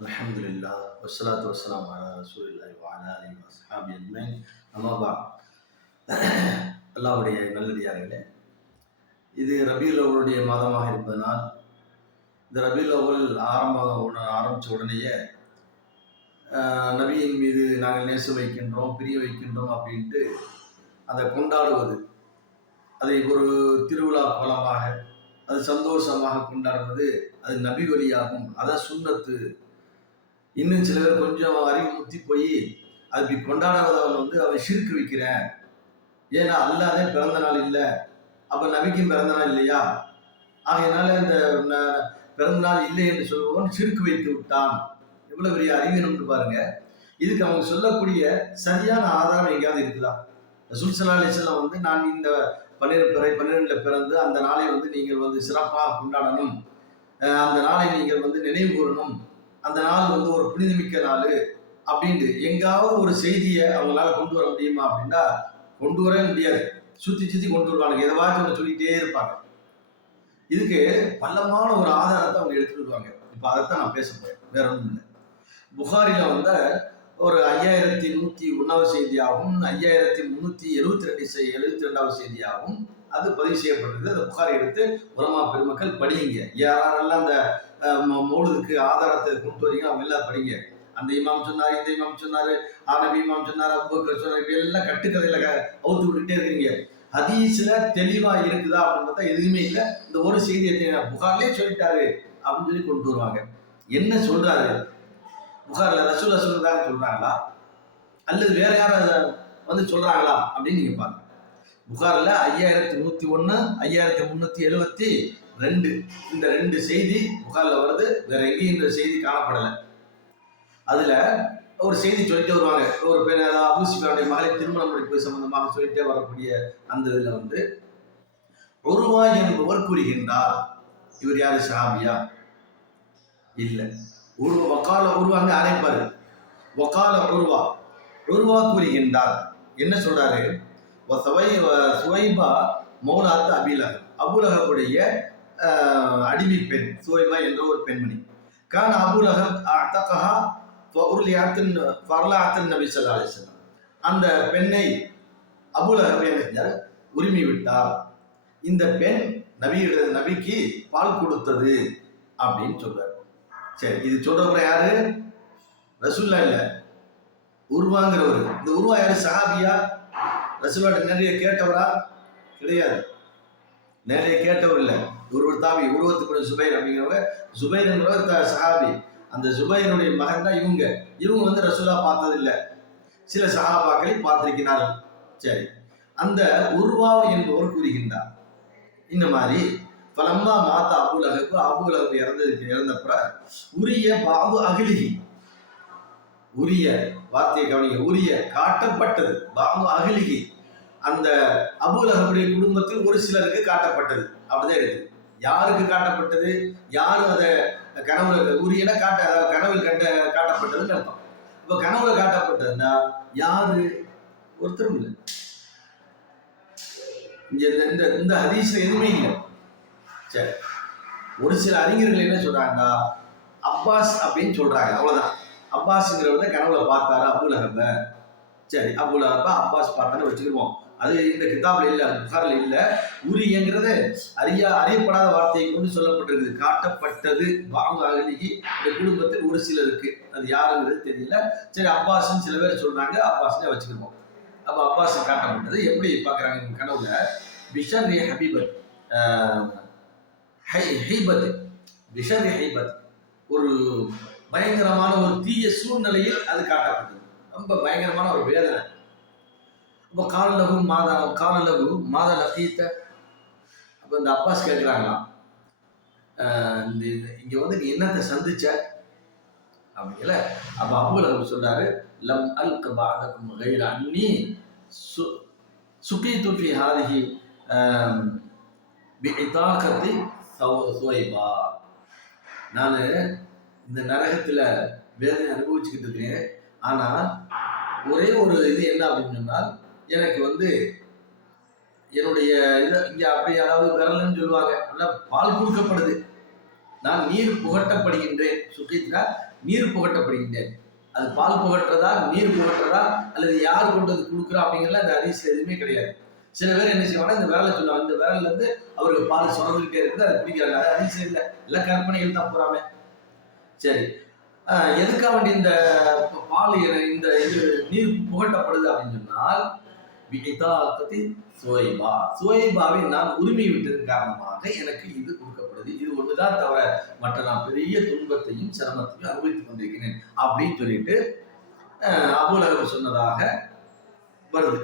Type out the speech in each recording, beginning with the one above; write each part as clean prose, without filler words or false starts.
அல்ஹம்துலில்லாஹ் வஸ்ஸலாத்து வஸ்ஸலாமு அலா ரசூலில்லாஹி வ அலா ஆலிஹி வஸ்ஹாபிஹி அஜ்மஈன். அம்மா பஅத். அல்லாஹ்வுடைய நல்லடியார்களே, இது ரபீஉல் அவ்வலுடைய மாதமாக இருப்பதனால் இந்த ரபீஉல் அவ்வல் ஆரம்பித்த உடனேயே நபியின் மீது நாங்கள் நேசம் வைக்கின்றோம், பிரிய வைக்கின்றோம் அப்படின்ட்டு அதை கொண்டாடுவது, அதை ஒரு திருவிழா கோலமாக, அது சந்தோஷமாக கொண்டாடுவது, அது நபி வழியாகும். அதான் சுன்னத்து. இன்னும் சில பேர் கொஞ்சம் அறிவு முத்தி போய் அது இப்படி கொண்டாடாதவன் அவன் ஷிர்க் வைக்கிறேன், ஏன்னா அல்லாதே பிறந்த நாள் இல்லை, அப்ப நபிக்கும் பிறந்த நாள் இல்லையா, ஆகையினால இந்த பிறந்த நாள் இல்லை என்று சொல்பவன் ஷிர்க் வைத்து விட்டான். எவ்வளவு பெரிய அறிவியல் பாருங்க. இதுக்கு அவங்க சொல்லக்கூடிய சரியான ஆதாரம் எங்கேயாவது இருக்குதா? ரசூல் ஸல்லல்லாஹு அலைஹி வஸல்லம் நான் இந்த 12 பிறந்து அந்த நாளை நீங்கள் சிறப்பாக கொண்டாடணும், அந்த நாளை நீங்கள் நினைவு கூறணும், அந்த நாள் ஒரு புனிதமிக்க நாள் அப்படின்ட்டு எங்காவது ஒரு செய்தியை அவங்களால கொண்டு வர முடியுமா அப்படின்னா கொண்டு வரவே முடியாது. சுத்தி சுத்தி கொண்டு வருவாங்க, எதவாச்சும் சொல்லிட்டே இருப்பாங்க. இதுக்கு பலமான ஒரு ஆதாரத்தை அவங்க எடுத்துட்டு வருவாங்க. இப்ப அதைத்தான் நான் பேச போறேன், வேற ஒன்றும் இல்லை. புகாரில ஒரு 5101வது செய்தியாகவும் 5372 செய்தியாகவும் அது பதிவு செய்யப்பட்டிருக்கு. அந்த புகாரை எடுத்து உலமா பெருமக்கள் படியுங்க. யாரெல்லாம் அந்த மௌலுதுக்கு ஆதாரத்தை கொண்டு வரீங்க அவங்க எல்லாம் படிங்க. அந்த இமாம் சொன்னாரு, இந்த இமாம் சொன்னாரு, நபி இமாம் சொன்னாரு, அபூபக்கர் சொன்னாரு, இப்ப எல்லாம் கட்டுக்கதையில அவுத்து விட்டுட்டே இருக்கீங்க. ஹதீஸ்ல தெளிவா இருக்குதா அப்படின்னு பார்த்தா எதுவுமே இல்லை. இந்த ஒரு செய்தியை புகார்லயே சொல்லிட்டாரு அப்படின்னு சொல்லி கொண்டு வருவாங்க. என்ன சொல்றாரு? புகார்ல ரசூலுல்லாஹ் சொல்றதாக சொல்றாங்களா அல்லது வேற யாரும் சொல்றாங்களா அப்படின்னு நீங்க பாருங்க. புகார்ல 5101, 5372 இந்த 2 செய்தி புகார்ல வருது. வேற எங்கேயும் இந்த செய்தி காணப்படலை. அதுல ஒரு செய்தி சொல்லிட்டே வருவாங்க. ஒரு பெண் அபூ சுஃபியானுடைய மகளை திருமணம் முடிப்பு சம்பந்தமாக சொல்லிட்டே வரக்கூடிய அந்த இதுல உருவா என்பவர் கூறுகின்றார். இவர் யாரு? சஹாபியா? இல்ல. வக்கால உருவாங்க அழைப்பாரு. வக்கால உருவா கூறுகின்றார். என்ன சொல்றாரு? சுவைபா மௌலாத்து அபிலஹப், அபூலஹபுடைய அடிமை பெண் சுவைபா என்ற ஒரு பெண்மணி. கான அபூலஹப் அத்தகஹா ஃபஉர்லியாத்தின் ஃபர்லாத்தின் நபி ஸல்லல்லாஹு அலைஹி வஸல்லம். அந்த பெண்ணை அபூலஹப் என்ன செஞ்சார்? உரிமை விட்டார். இந்த பெண் நபிக்கு பால் கொடுத்தது அப்படின்னு சொல்றாரு. சரி, இது சொல்றவங்க யாரு? ரசூலுல்லாஹ் இல்ல, உருவாங்கிறவர். இந்த உருவா யாரு? சஹாபியா? ரசூலுல்லாஹ் நிறைய கேட்டவரா? கிடையாது, நிறைய கேட்டவர் இல்லை. ஒரு தாவி உருவத்துக்கு சுபைர் அப்படிங்கிறவங்க, சுபைர்ங்கிறவர் சஹாபி. அந்த சுபைருடைய மகன் தான் இவங்க. ரசூலுல்லாஹ் பார்த்தது இல்லை, சில சஹாபாக்களை பார்த்திருக்கிறார்கள். சரி, அந்த உருவா என்பவர் கூறுகின்றார் இந்த மாதிரி. பலம்மா மாத்தா அபூலஹப் இறந்தப்ப உரிய பாபு அகிலிகி, உரிய வார்த்தையை கவனிங்க, உரிய காட்டப்பட்டது, பாபு அகிலிகி அந்த அபூலஹபுடைய குடும்பத்தில் ஒரு சிலருக்கு காட்டப்பட்டது. அப்படிதான் இருக்கு. யாருக்கு காட்டப்பட்டது? யாரும் அதை கனவுல உரியன கனவில் காட்டப்பட்டதுன்னு அர்த்தம். இப்ப கனவுல காட்டப்பட்டதுன்னா யாரு? ஒருத்தரும் இல்லை. இந்த ஹதீஸ்ல எதுவுமே இல்லை. சரி, ஒரு சில அறிஞர்கள் என்ன சொல்றாங்கன்னா அப்பாஸ் அப்படின்னு சொல்றாங்க, அவ்வளவுதான். அப்பாஸ்ங்கிறவங்க கனவுல பார்த்தாரு அபூலஹப. சரி, அபூலஹப அப்பாஸ் பார்த்தான்னு வச்சுக்கிடுவோம். அது இந்த கிதாப்ல இல்ல, புகார்ல இல்ல. உரியங்கிறது அறியப்படாத வார்த்தையை கொண்டு சொல்லப்பட்டிருக்குது. காட்டப்பட்டது பாங்கு அகலிகி இந்த குடும்பத்தில் ஒரு சிலருக்கு, அது யாருங்கிறது தெரியல. சரி, அப்பாஸ்ன்னு சில பேர் சொல்றாங்க, அப்பாஸ்னே வச்சுக்கிடுவோம். அப்ப அப்பாஸ் காட்டப்பட்டது. எப்படி பாக்குறாங்க கனவுல? பிஷர் ஹபீபத் ஒரு பயங்கரமான ஒரு தீய சூழ்நிலையில் அது காட்டப்பட்டது. ரொம்ப பயங்கரமான ஒரு வேதனை. அப்ப காலலகு மாத லகீத்த. அப்ப இந்த அப்பாஸ் கேட்கிறாங்களாம், இங்க நீ என்னத்தை சந்திச்ச அப்படிங்கல. அப்ப அபூலஹப் சொல்றாரு, லம் அல்க பஅதகும் கைர அன்னி சுகீது ஃபீ ஹாதிஹி பிஇதாகத்தி சுவைபா. நான் இந்த நரகத்துல வேதனை அனுபவிச்சுக்கிட்டு இருக்கேன். ஆனா ஒரே ஒரு இது என்ன அப்படின்னு சொன்னால், எனக்கு என்னுடைய இதை இங்க அப்படி, அதாவது விரல்னு சொல்லுவாங்க, நல்லா பால் கொடுக்கப்படுது. நான் நீர் புகட்டப்படுகின்றேன். சுகித்னா நீர் புகட்டப்படுகின்றேன். அது பால் புகட்டுறதா, நீர் புகட்டுறதா, அல்லது யார் கொண்டு வந்து கொடுக்குறா அப்படிங்கிறதுல அந்த ஹதீஸ்ல எதுவுமே கிடையாது. சில பேர் என்ன செய்வாங்கன்னா இந்த விரலை சொல்லுவாங்க, இந்த விரல்ல இருந்து அவருக்கு பால் சுரந்துகிட்டே இருக்குது, அதை குடிக்கிறாங்க. அது ஹதீஸ் இல்லை, எல்லாம் கற்பனைகள் தான் போறாமே. சரி, எதுக்காக வேண்டி இந்த பால் இந்த இது நீர் புகட்டப்படுது அப்படின்னு சொன்னால், சுவைபாவை நான் உரிமை விட்டதன் காரணமாக எனக்கு இது கொடுக்கப்படுது. இது ஒண்ணுதான் தவிர மற்ற நான் பெரிய துன்பத்தையும் சிரமத்தையும் அனுபவித்துக் கொண்டிருக்கிறேன் அப்படின்னு சொல்லிட்டு அபூ லஹப் சொன்னதாக வருது.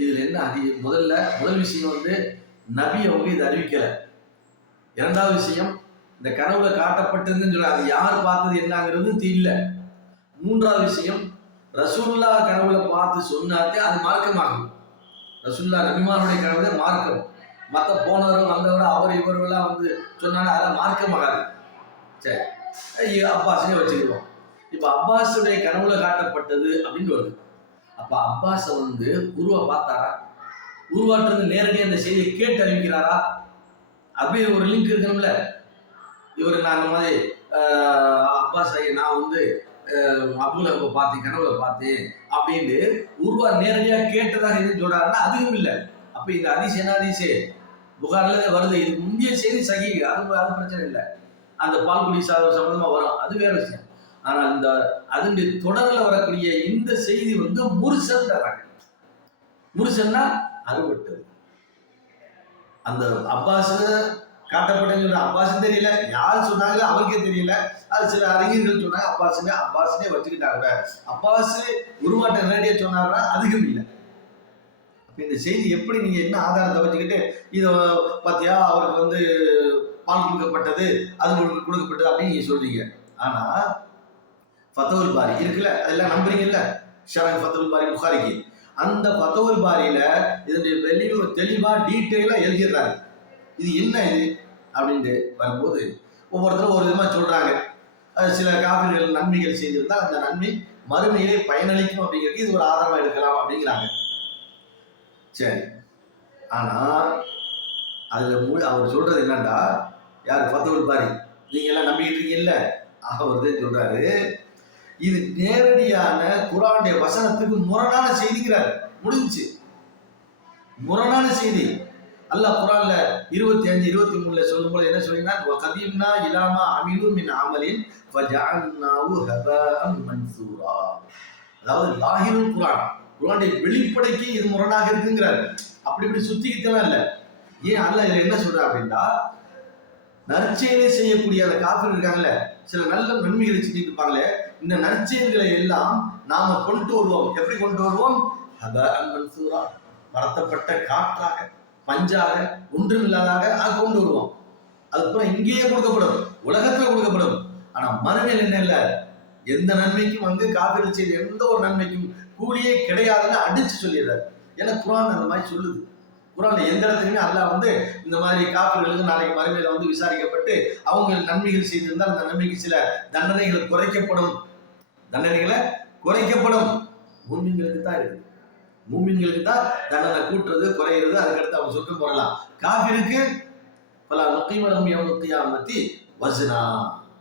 இதுல என்ன முதல் விஷயம் வந்து நபி அவங்க இதை அறிவிக்கல. இரண்டாவது விஷயம், இந்த கனவுல காட்டப்பட்டதுன்னு சொல்ல அது யார் பார்த்தது என்னங்கிறது தெரியல. மூன்றாவது விஷயம், ரசூலுல்லாஹ் கனவுல பார்த்து சொன்னாதே அது மார்க்கமாகும். ரசூலுல்லாஹ் நபிமாருடைய கனவுல மார்க்கம். மற்ற போனவர் வந்தவர் அவர் இவர்கள்லாம் வந்து சொன்னாலும் அதெல்லாம் மார்க்கமாகாது. சரி, அப்பாஸே வச்சுக்குவோம். இப்ப அப்பாஸுடைய கனவுல காட்டப்பட்டது அப்படின்னு வருது. அப்ப அப்பாஸ வந்து உருவா பார்த்தாரா? உருவாற்றது நேரடியாக அந்த செய்தியை கேட்டு அறிவிக்கிறாரா? அப்படி ஒரு லிங்க் இருக்கணும்ல. இவர் நான் அந்த மாதிரி அப்பாஸ் நான் வந்து அபூ லஹப் பார்த்தேன், கனவுல பார்த்தேன் அப்படின்னு உருவா நேரடியாக கேட்டதாக எதுவும் சொல்றாருன்னா அதுவும் இல்லை. அப்ப இந்த ஹதீஸ் என்ன ஹதீஸ்? புகார்ல வருது. இது முந்தைய செய்தி சகி, அது பிரச்சனை இல்லை. அந்த பால்குடி சம்பந்தமா வரும், அது வேற விஷயம். ஆனா இந்த அதனுடைய தொடர்ல வரக்கூடிய இந்த செய்தி வந்து முர்சல் தராங்க. முர்சல்னா அறுபட்டது. அந்த அப்பாஸ் காட்டப்பட்ட அப்பாஸ் தெரியல, யார் சொன்னாங்களோ அவருக்கே தெரியல. அது சில அறிஞர்கள் சொன்னாங்க அப்பாஸ்னே வச்சுக்கிட்டாங்க. அப்பாஸ் உருவாட்ட நேரடியா சொன்னாங்கன்னா அதுவும் இல்லை. இந்த செய்தி எப்படி நீங்க என்ன ஆதாரத்தை வச்சுக்கிட்டு இதை பார்த்தியா அவருக்கு வந்து பால் கொடுக்கப்பட்டது, அது கொடுக்கப்பட்டது அப்படின்னு நீங்க சொல்றீங்க. ஆனா ஃபத்வுல் பாரி இருக்குல்ல, அதெல்லாம் நம்புறீங்கல்ல, ஷரஹ் ஃபத்வுல் பாரி புகாரிக்கு. அந்த ஃபத்வுல் பாரியில இதனுடைய தெளிவா டீட்டெயிலா எழுதிடுறாரு. இது என்ன இது அப்படின்ட்டு வரும்போது ஒவ்வொருத்தரும் ஒரு விதமா சொல்றாங்க. சில காபிர்கள் நன்மைகள் செய்திருந்தால் அந்த நன்மை மறுமையிலே பயனளிக்கும் அப்படிங்கிறது இது ஒரு ஆதாரமா எடுக்கலாம் அப்படிங்கிறாங்க. சரி, ஆனா அதுல அவர் சொல்றது என்னண்டா, யார் ஃபத்வுல் பாரி, நீங்க எல்லாம் நம்பிக்கிட்டு இருக்கீங்கல்ல, அவர் சொல்றாரு இது நேரடியான குர்ஆனுடைய வசனத்துக்கு முரணான செய்திங்கிறார். முடிஞ்சு முரணான செய்தி. அல்லாஹ் குர்ஆன்ல 25, 23 சொல்லும்போது என்ன சொல்றான்? வகதீம்னா இலாமா அமிலு மின் அமலின் ஃபஜஅல்னாஹு ஹபாஅன் மன்சூரா. அதாவது லாஹிருல் குர்ஆன், குர்ஆனுடைய வெளிப்படைக்கு இது முரணாக இருக்குங்கிறார். அப்படி சுத்திக்கிட்டலாம் இல்லை. ஏன் அல்லாஹ் இதுல என்ன சொல்றா அப்படின்னா, நற்செயலை செய்யக்கூடிய அந்த காஃபிர் இருக்காங்கல்ல, சில நல்ல நன்மைகளை செஞ்சுட்டு இருப்பாங்களே, இந்த நற்செயல்களை எல்லாம் நாம கொண்டு வருவோம். எப்படி கொண்டு வருவோம்? ஹபாஅன் மன்சூரா, பரத்தப்பட்ட காற்றாக, பஞ்சாக, ஒன்றும் இல்லாதாக கொண்டு வருவோம். அதுக்கப்புறம் இங்கேயே கொடுக்கப்படும், உலகத்துல கொடுக்கப்படும். ஆனா மறுமையில் என்ன இல்லை, எந்த நன்மைக்கும் வந்து காப்பீடு செய்த எந்த ஒரு நன்மைக்கும் கூலியே கிடையாதுன்னு அடிச்சு சொல்லிடுறாரு. ஏன்னா குர்ஆன் அந்த மாதிரி சொல்லுது. குர்ஆன்ல எந்த இடத்துலையுமே அல்லாஹ் வந்து இந்த மாதிரி காப்பீடுகளுக்கு நாளைக்கு மறுமையில வந்து விசாரிக்கப்பட்டு அவங்க நன்மைகள் செய்திருந்தால் அந்த நன்மைக்கு சில தண்டனைகள் குறைக்கப்படும். மூமின்களுக்கு தான் இருக்கு. மூமின்களுக்கு தான் தண்டனை கூட்டுறது குறையிறது, அதுக்கடுத்து அவங்க சொர்க்கம் போடலாம். காஃபிருக்கு பல நுகீமலஹும் யௌமல் கியாமத்தி வஸ்னா,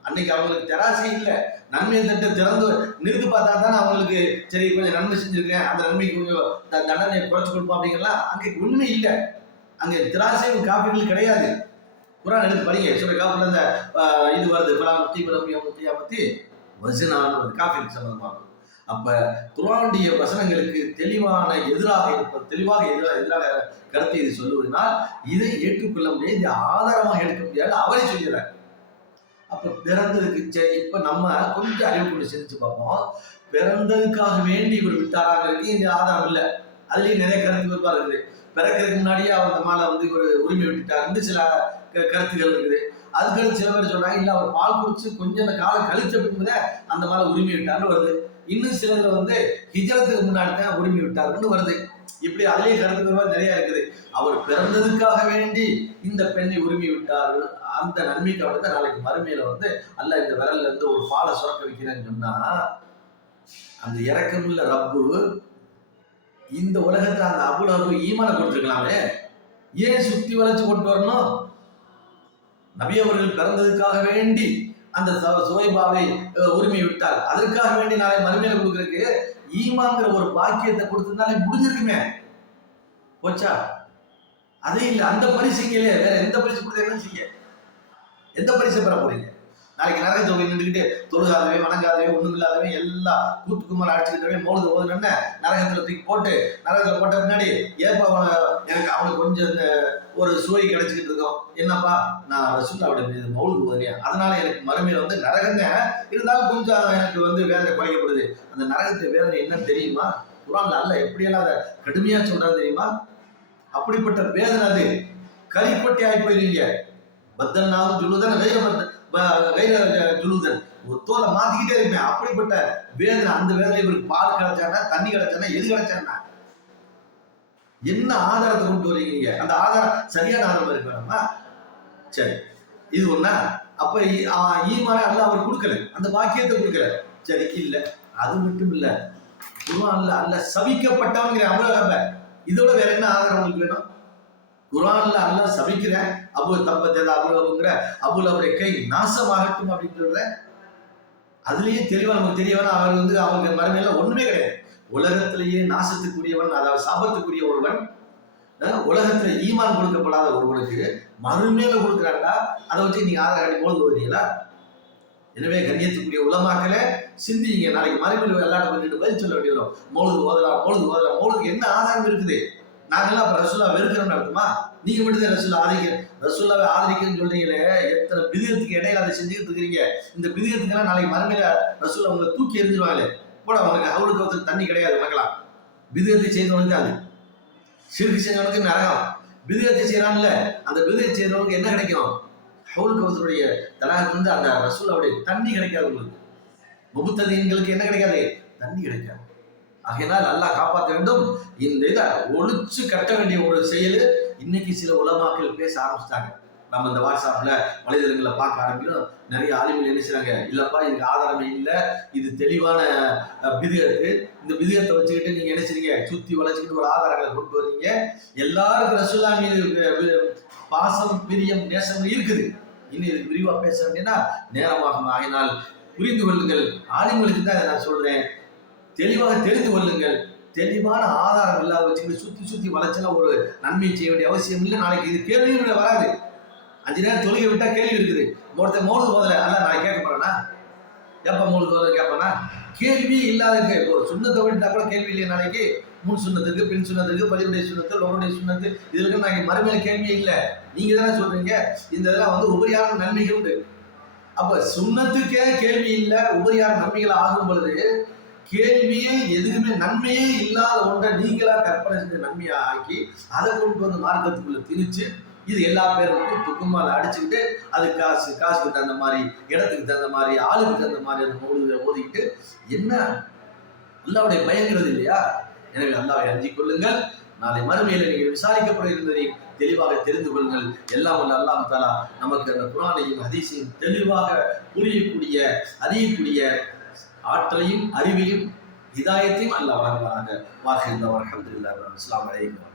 அன்னைக்கு அவங்களுக்கு தராசை இல்லை. நன்மை தட்டை திறந்து நிறுத்து பார்த்தா தானே அவங்களுக்கு சரி கொஞ்சம் நன்மை செஞ்சிருக்கேன், அந்த நன்மைக்கு கொஞ்சம் தண்டனை குறைச்சு கொடுப்போம் அப்படிங்கலாம். அங்கே உண்மை இல்லை. அங்கே திராசையும் காப்பீடுகள் கிடையாது. குர்ஆன் எடுத்து படிங்க, சொல்ற காப்பீடு அந்த இது வருது, பல நுகீமலஹும் யௌமல் கியாமத்தி வஸ்னான்னு ஒரு காப்பீடு சம்பந்தமாகும். அப்ப குர்ஆனுடைய வசனங்களுக்கு தெளிவாக எதிராக கருத்தை இது சொல்லுவதனால் இதை ஏற்றுக்கொள்ள முடியாது, இதை ஆதாரமாக எடுக்க முடியாது அவரே சொல்லிடுறார். அப்ப பிறந்ததுக்கு சரி, இப்ப நம்ம கொஞ்சம் அறிவுக்குள்ள சிந்திச்சு பார்ப்போம். பிறந்ததுக்காக வேண்டி இவர் விட்டாராங்கிறதுக்கு இந்த ஆதாரம் இல்லை. அதுலயும் நிறைய கருத்து வேறுபாடு இருக்குது. பிறக்கிறதுக்கு முன்னாடியே அவர் அந்த மேல வந்து ஒரு உரிமை விட்டுட்டாருன்னு சில கருத்துக்கள் இருக்குது. அதுக்கடுத்து சில பேர் சொல்றாங்க இல்ல அவர் பால் குடிச்சு கொஞ்சம் காலம் கழிச்ச பின்புத அந்த மேல உரிமை விட்டாருன்னு வருது. இன்னும் சிலர் வந்து ஹிஜ்ரத்துக்கு முன்னாடி தான் உரிமை விட்டாருன்னு வருது. இப்படி அதிலேயே கருத்துக்கள் நிறைய இருக்குது. அவர் பிறந்ததுக்காக வேண்டி இந்த பெண்ணை உரிமை விட்டாரு, அந்த நன்மைக்கு வந்து நாளைக்கு மறுமையில வந்து அல்லாஹ் இந்த விரல்ல இருந்து ஒரு பாலை சுரக்க வைக்கிறேன்னு சொன்னா, அந்த இறக்கமுள்ள ரப்பு இந்த உலகத்துல அந்த அபூ லஹப் ஈமான கொடுத்துருக்கலாமே, ஏன் சுத்தி வளைச்சு கொண்டு வரணும்? நபி அவர்கள் பிறந்ததுக்காக வேண்டி அந்த சுவைபாவை உரிமை விட்டார். அதற்காக வேண்டி நாளை மறுமையில கொடுக்கறதுக்கு ஈமான்ங்கிற ஒரு பாக்கியத்தை கொடுத்திருந்தாலே முடிஞ்சிருக்குமே. போச்சா? அதே இல்லை. அந்த பரிசுங்களே வேற எந்த பரிசு கொடுத்த என்ன செய்ய? எந்த பரிசை பெற போறீங்க? நாளைக்கு நரக தொகை நின்றுக்கிட்டு தொழுகாதவே வணங்காதவே ஒண்ணும் இல்லாதவே எல்லா கூத்துக்குமார் அடிச்சுக்கிட்டவே மோழுது ஓதுன்னு நரகத்துல தூக்கி போட்டு நரகத்துல போட்ட பின்னாடி ஏப்பா எனக்கு அவனுக்கு கொஞ்சம் ஒரு சுவை கிடைச்சிக்கிட்டு இருக்கோம். என்னப்பா நான் ரசூலுல்லாஹ்வுடைய மீது மௌலிது ஓதுனேன், அதனால எனக்கு மறுமையில வந்து நரகங்க இருந்தாலும் கொஞ்சம் எனக்கு வந்து வேதனை குறைக்கப்படுது. அந்த நரகத்துல வேதனை என்னன்னு தெரியுமா? குர்ஆன்ல அல்லாஹ் எப்படியெல்லாம் அதை கடுமையா சொல்றான்னு தெரியுமா? அப்படிப்பட்ட வேதனை அது. கரிப்பட்டி ஆகி போயிருவீங்க. பத்தன்னாவும் ஜுலுதன் கைர ஜுலுதன், ஒரு தோலை மாத்திக்கிட்டே இருப்பேன். அப்படிப்பட்ட வேதனை. அந்த வேதனை இவருக்கு பால் கிடைச்சானா, தண்ணி கிடைச்சானா, எது கிடைச்சானா? என்ன ஆதாரத்தை கொண்டு வரீங்க? அந்த ஆதாரம் சரியான ஆதாரம் இருக்கணுமா? சரி, இது ஒண்ணா? அப்ப ஈமான் அல்லாஹ் அவர் கொடுக்கல, அந்த பாக்கியத்தை கொடுக்கல. சரி, இல்ல அது மட்டும் இல்ல, குர்ஆன்ல அல்லாஹ் சபிக்கப்பட்டவங்கிற அபூலஹப, இதோட வேற என்ன ஆதாரம் உங்களுக்கு வேணும்? குர்ஆன்ல அல்லாஹ் சபிக்கிற அபு தப்பத்தேதா அபூலஹபுங்கிற அபூலஹபுடைய கை நாசமாகட்டும் அப்படின்னு சொல்ற. அதுலயே தெளிவா நமக்கு தெரிய வேணும், அவர் வந்து அவங்க மறுமையில ஒண்ணுமே கிடையாது. உலகத்திலேயே நாசத்துக்குரியவன், அதாவது சாபத்துக்குரிய ஒருவன், உலகத்துல ஈமான் கொடுக்கப்படாத ஒருவனுக்கு மறுமையில கொடுக்குறாண்டா, அதை வச்சு நீங்க ஆதார காட்டி மோது வருவீங்களா? எனவே கண்ணியத்துக்குரிய உலமாக்களே சிந்திங்க. நாளைக்கு மறுமையில எல்லாட்ட பண்ணிட்டு பதில் சொல்ல வேண்டிய வரும். மோழுது ஓதலாம், மோழுது ஓதலாம். மோழுதுக்கு என்ன ஆதாரம் இருக்குது? நாங்கெல்லாம் அப்ப ரசூலா வெறுக்கிறோம்னு அர்த்தமா? நீங்க மட்டும் ரசூலா ரசூலாவை ஆதரிக்கிறேன்னு சொல்றீங்களே, எத்தனை பிதியத்துக்கு இடையில அதை செஞ்சுக்கிட்டு இருக்கிறீங்க. இந்த பிதியத்துக்கெல்லாம் நாளைக்கு மறுமையில ரசூலா உங்களை தூக்கி எறிஞ்சிருவாங்களே. போட அவனுக்கு அவளுக்கு ஒருத்தர் தண்ணி கிடையாது மக்கலாம். பிதியத்தை செய்தவனுக்கு அது, சிறுக்கு செஞ்சவனுக்கு நரகம். பிதியத்தை செய்யறான்ல, அந்த பிதியத்தை செய்தவனுக்கு என்ன கிடைக்கும்? ஹவுலுக்கு ஒருத்தருடைய தலாக வந்து அந்த ரசூலாவுடைய தண்ணி கிடைக்காது. உங்களுக்கு முபுத்ததீன்களுக்கு என்ன கிடைக்காது? தண்ணி கிடைக்காது. ஆகையினால் அல்லாஹ் காப்பாற்ற வேண்டும். இந்த இதை ஒழிச்சு கட்ட வேண்டிய ஒரு செயல் இன்னைக்கு சில உலமாக்கள் பேச ஆரம்பிச்சிட்டாங்க. நம்ம இந்த வாட்ஸ்அப்ல வலைதளங்களை பார்க்க ஆரம்பிக்கிறோம். நிறைய ஆளுமைகள் என்ன செய்றாங்க, இல்லப்பா இதுக்கு ஆதாரமே இல்லை, இது தெளிவான பிதுகத்து, இந்த பிதுகத்தை வச்சுக்கிட்டு நீங்க என்ன செய்றீங்க, சுத்தி வளைச்சுக்கிட்டு ஒரு ஆதாரங்களை கொண்டு வரீங்க. எல்லாருக்கும் ரசூலா மீது பாசம், பிரியம், நேசம் இருக்குது. இன்னும் இதுக்கு விரிவா பேச வேண்டியன்னா நேரமாகும். ஆகினால் புரிந்து கொள்ளுங்கள். ஆளுங்களுக்கு தான் இதை நான் சொல்றேன். தெளிவாக தெரிந்து கொள்ளுங்கள். தெளிவான ஆதாரம் இல்லாத வச்சுக்கிட்டு சுத்தி சுத்தி வளைச்சலாம் ஒரு நன்மையை செய்ய வேண்டிய அவசியம் இல்லை. நாளைக்கு இது கேள்வியும் வராது. 5 நேரம் தொழுகை விட்டா கேள்வி இருக்குது. ஒருத்தர் மௌலிது ஓதல, அல்ல நான் கேட்க போறேன்னா எப்ப மௌலிது ஓதல கேட்பேன்னா? கேள்வியே இல்லாத ஒரு சுண்ணத்தை விட்டா கூட கேள்வி இல்லையா? நாளைக்கு முன் சுண்ணத்துக்கு, பின் சுண்ணத்துக்கு, பதிவுடைய சுண்ணத்து, லோருடைய சுண்ணத்து, இதுக்கு நாளைக்கு மறுமையில கேள்வியே இல்லை. நீங்க தானே சொல்றீங்க இந்த இதெல்லாம் வந்து உபரியான நன்மைகள் உண்டு. அப்ப சுண்ணத்துக்கே கேள்வி இல்லை, உபரியான நன்மைகள் ஆகும் பொழுது கேள்வியே எதுக்குமே நன்மையே இல்லாத ஒன்றை நீங்களா கற்பனை செஞ்ச நன்மையா ஆக்கி அதை கொண்டு வந்து மார்க்கத்துக்குள்ள திணிச்சு இது எல்லா பேருக்கும் துக்குமால அடிச்சுக்கிட்டு அது காசுக்கு தகுந்த மாதிரி, இடத்துக்கு தகுந்த மாதிரி, ஆளுக்கு தகுந்த மாதிரி அந்த மௌலிதை ஓதிக்கிட்டு என்ன அல்லாஹ்வுடைய பயங்கிறது இல்லையா? எனவே அல்லாஹ்வை அஞ்சிக் கொள்ளுங்கள். நாளை மறுமையில நீங்கள் விசாரிக்கப்பட இருந்ததை தெளிவாக தெரிந்து கொள்ளுங்கள். எல்லாம் வல்ல அல்லாஹ் தஆலா நமக்கு அந்த குர்ஆனையும் ஹதீஸையும் தெளிவாக புரியக்கூடிய, அறியக்கூடிய ஆற்றலையும் அறிவையும் ஹிதாயத்தையும் அல்லாஹ் வழங்குவாராக. வாஹிர் அல்ஹம்துலில்லாஹ். அஸ்ஸலாமு அலைக்கும்.